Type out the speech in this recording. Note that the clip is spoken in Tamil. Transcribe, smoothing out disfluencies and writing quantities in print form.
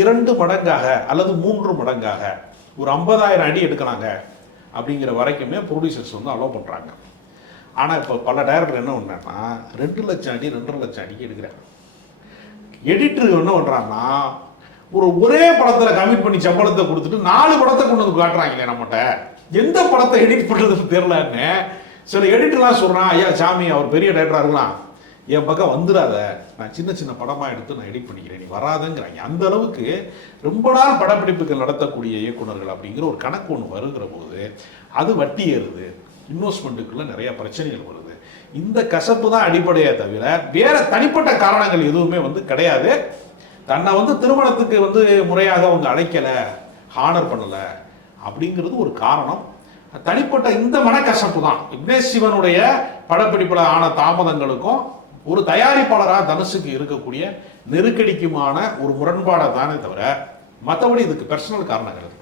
2 மடங்காக அல்லது 3 மடங்காக ஒரு 50,000 அடி எடுக்கிறாங்க அப்படிங்கிற வரைக்குமே ப்ரொடியூசர்ஸ் வந்து அலோவ் பண்ணுறாங்க. ஆனால் இப்போ பல டைரக்டர் என்ன பண்ணான்னா 2 லட்சம் அடி 2.5 லட்சம் அடிக்கு எடுக்கிறாங்க. எடிட்டர் என்ன பண்ணுறான்னா ஒரே படத்தில் கமிட் பண்ணி சம்பளத்தை கொடுத்துட்டு 4 படத்தை கொண்டு வந்து காட்டுறாங்களே நம்மகிட்ட, எந்த படத்தை எடிட் பண்ணுறதுன்னு தெரிலன்னு சில எடிட்டர்லாம் சொல்கிறான். ஐயா சாமி, அவர் பெரிய டைரக்டராக இருக்கலாம், என் பக்கம் வந்துடாத, நான் சின்ன சின்ன படமாக எடுத்து நான் எடிட் பண்ணிக்கிறேன், நீ வராதுங்கிறாங்க. அந்த அளவுக்கு ரொம்ப நாள் படப்பிடிப்புகள் நடத்தக்கூடிய இயக்குநர்கள் அப்படிங்கிற ஒரு கணக்கு ஒன்று வருகிற போது அது வட்டி ஏறுது, இன்வெஸ்ட்மெண்ட்டுக்குள்ள நிறைய பிரச்சனைகள் வருது. இந்த கசப்பு தான் அடிப்படையே தவிர வேற தனிப்பட்ட காரணங்கள் எதுவுமே வந்து கிடையாது. தன்னை வந்து திருமணத்துக்கு வந்து முறையாக அவங்க அழைக்கலை, ஹானர் பண்ணலை அப்படிங்கிறது ஒரு காரணம். தனிப்பட்ட இந்த மனக்கசப்பு தான் விக்னேஷ் சிவனுடைய படப்பிடிப்பில் ஆன தாமதங்களுக்கும் ஒரு தயாரிப்பாளராக தனுஷுக்கு இருக்கக்கூடிய நெருக்கடிக்குமான ஒரு முரண்பாடை தானே தவிர மற்றபடி இதுக்கு பர்சனல் காரணங்கள் இருக்கு.